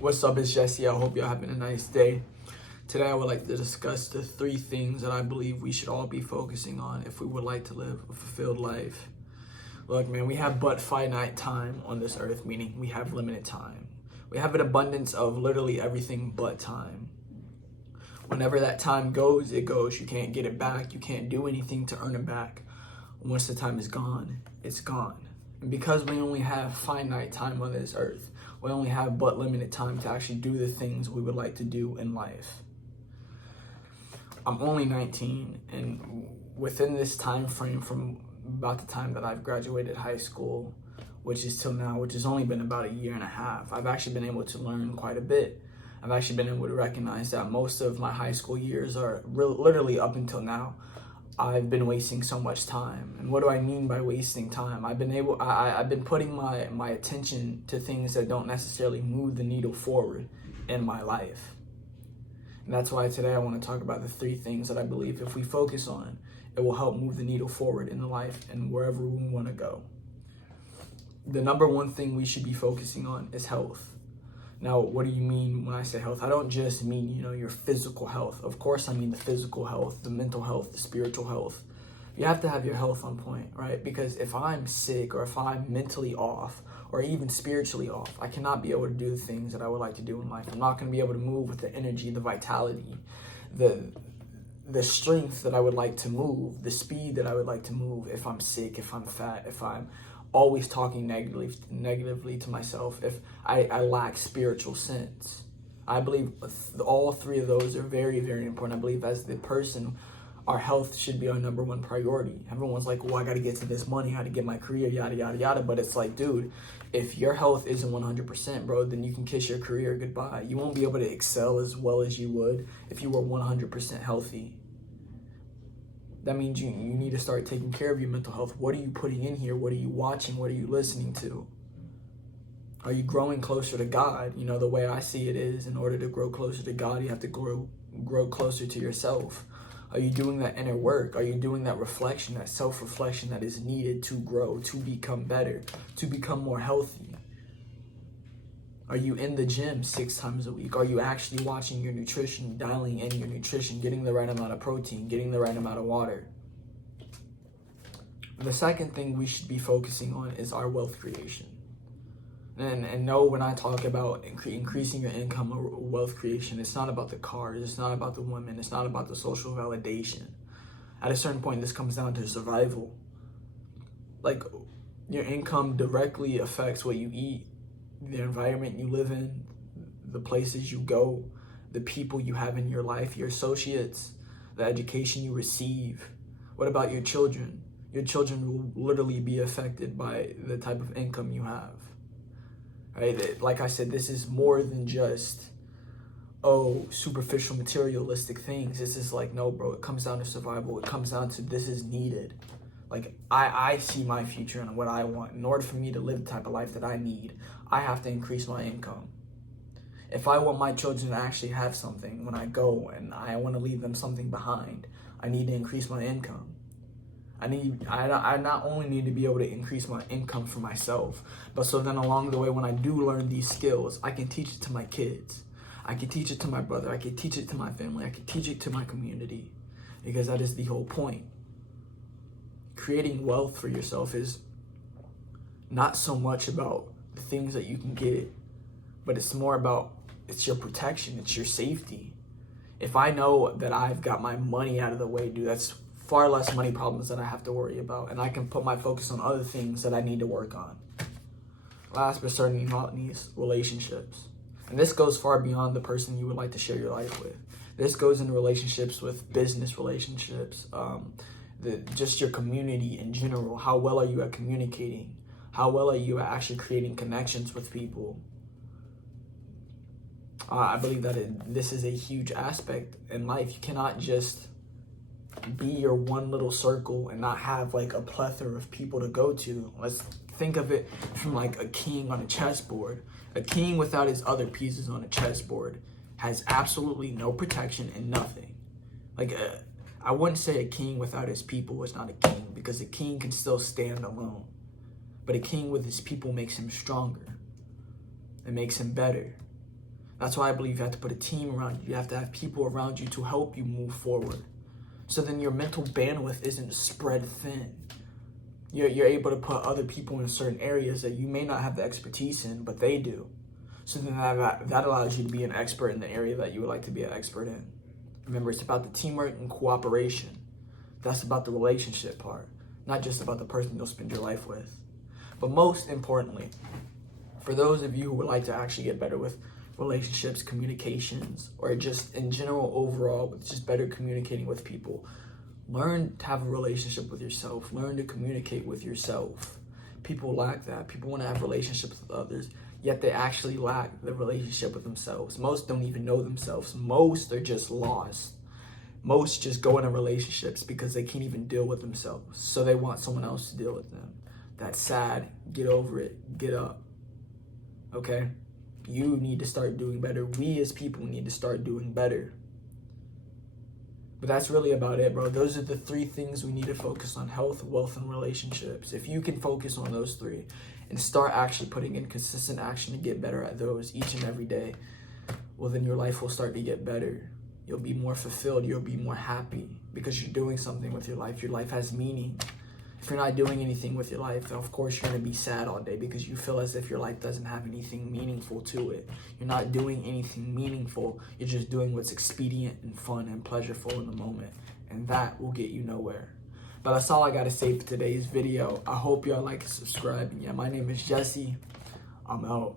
What's up, it's Jesse. I hope y'all having a nice day. Today I would like to discuss the 3 things that I believe we should all be focusing on if we would like to live a fulfilled life. Look, man, we have but finite time on this earth, meaning we have limited time. We have an abundance of literally everything but time. Whenever that time goes, it goes. You can't get it back. You can't do anything to earn it back. Once the time is gone, it's gone. And because we only have finite time on this earth, we only have but limited time to actually do the things we would like to do in life. I'm only 19, and within this time frame from about the time that I've graduated high school, which is till now, which has only been about a year and a half, I've actually been able to learn quite a bit. I've actually been able to recognize that most of my high school years are literally up until now, I've been wasting so much time. And what do I mean by wasting time? I've been putting my attention to things that don't necessarily move the needle forward in my life. And that's why today I want to talk about the 3 things that I believe if we focus on, it will help move the needle forward in the life and wherever we want to go. The number 1 thing we should be focusing on is health. Now, what do you mean when I say health? I don't just mean, your physical health. Of course, I mean the physical health, the mental health, the spiritual health. You have to have your health on point, right? Because if I'm sick or if I'm mentally off or even spiritually off, I cannot be able to do the things that I would like to do in life. I'm not going to be able to move with the energy, the vitality, the strength that I would like to move, the speed that I would like to move if I'm sick, if I'm fat, if I'm always talking negatively to myself, if I lack spiritual sense. I believe all 3 of those are very, very important. I believe as the person, our health should be our number 1 priority. Everyone's like, well, I got to get to this money, I got to get my career, yada, yada, yada. But it's like, dude, if your health isn't 100%, bro, then you can kiss your career goodbye. You won't be able to excel as well as you would if you were 100% healthy. That means you need to start taking care of your mental health. What are you putting in here? What are you watching? What are you listening to? Are you growing closer to God? The way I see it is, in order to grow closer to God, you have to grow closer to yourself. Are you doing that inner work? Are you doing that reflection, that self-reflection that is needed to grow, to become better, to become more healthy? Are you in the gym 6 times a week? Are you actually watching your nutrition, dialing in your nutrition, getting the right amount of protein, getting the right amount of water? The second thing we should be focusing on is our wealth creation. And no, when I talk about increasing your income or wealth creation, it's not about the cars, it's not about the women, it's not about the social validation. At a certain point, this comes down to survival. Like, your income directly affects what you eat, the environment you live in, the places you go, the people you have in your life, your associates, the education you receive. What about your children? Your children will literally be affected by the type of income you have. Right? Like I said, this is more than just, superficial materialistic things. This is like, no, bro, it comes down to survival. It comes down to this is needed. Like, I see my future and what I want. In order for me to live the type of life that I need, I have to increase my income. If I want my children to actually have something when I go and I want to leave them something behind, I need to increase my income. I not only need to be able to increase my income for myself, but so then along the way, when I do learn these skills, I can teach it to my kids. I can teach it to my brother. I can teach it to my family. I can teach it to my community, because that is the whole point. Creating wealth for yourself is not so much about the things that you can get, but it's more about, it's your protection, it's your safety. If I know that I've got my money out of the way, dude, that's far less money problems that I have to worry about, and I can put my focus on other things that I need to work on. Last but certainly not least, relationships. And this goes far beyond the person you would like to share your life with. This goes into relationships with business relationships, just your community in general. How well are you at communicating? How well are you at actually creating connections with people? I believe that this is a huge aspect in life. You cannot just be your one little circle and not have like a plethora of people to go to. Let's think of it from like a king on a chessboard. A king without his other pieces on a chessboard has absolutely no protection and nothing. I wouldn't say a king without his people is not a king, because a king can still stand alone. But a king with his people makes him stronger. It makes him better. That's why I believe you have to put a team around you. You have to have people around you to help you move forward. So then your mental bandwidth isn't spread thin. You're able to put other people in certain areas that you may not have the expertise in, but they do. So then that allows you to be an expert in the area that you would like to be an expert in. Remember, it's about the teamwork and cooperation. That's about the relationship part, not just about the person you'll spend your life with. But most importantly, for those of you who would like to actually get better with relationships, communications, or just in general overall, with just better communicating with people, learn to have a relationship with yourself. Learn to communicate with yourself. People lack that. People want to have relationships with others, yet they actually lack the relationship with themselves. Most don't even know themselves. Most are just lost. Most just go into relationships because they can't even deal with themselves. So they want someone else to deal with them. That's sad. Get over it. Get up. Okay? You need to start doing better. We as people need to start doing better. But that's really about it, bro. Those are the 3 things we need to focus on: health, wealth, and relationships. If you can focus on those 3 and start actually putting in consistent action to get better at those each and every day, well, then your life will start to get better. You'll be more fulfilled. You'll be more happy because you're doing something with your life. Your life has meaning. If you're not doing anything with your life, then of course you're going to be sad all day because you feel as if your life doesn't have anything meaningful to it. You're not doing anything meaningful. You're just doing what's expedient and fun and pleasurable in the moment. And that will get you nowhere. But that's all I got to say for today's video. I hope y'all like and subscribe. And yeah, my name is Jesse. I'm out.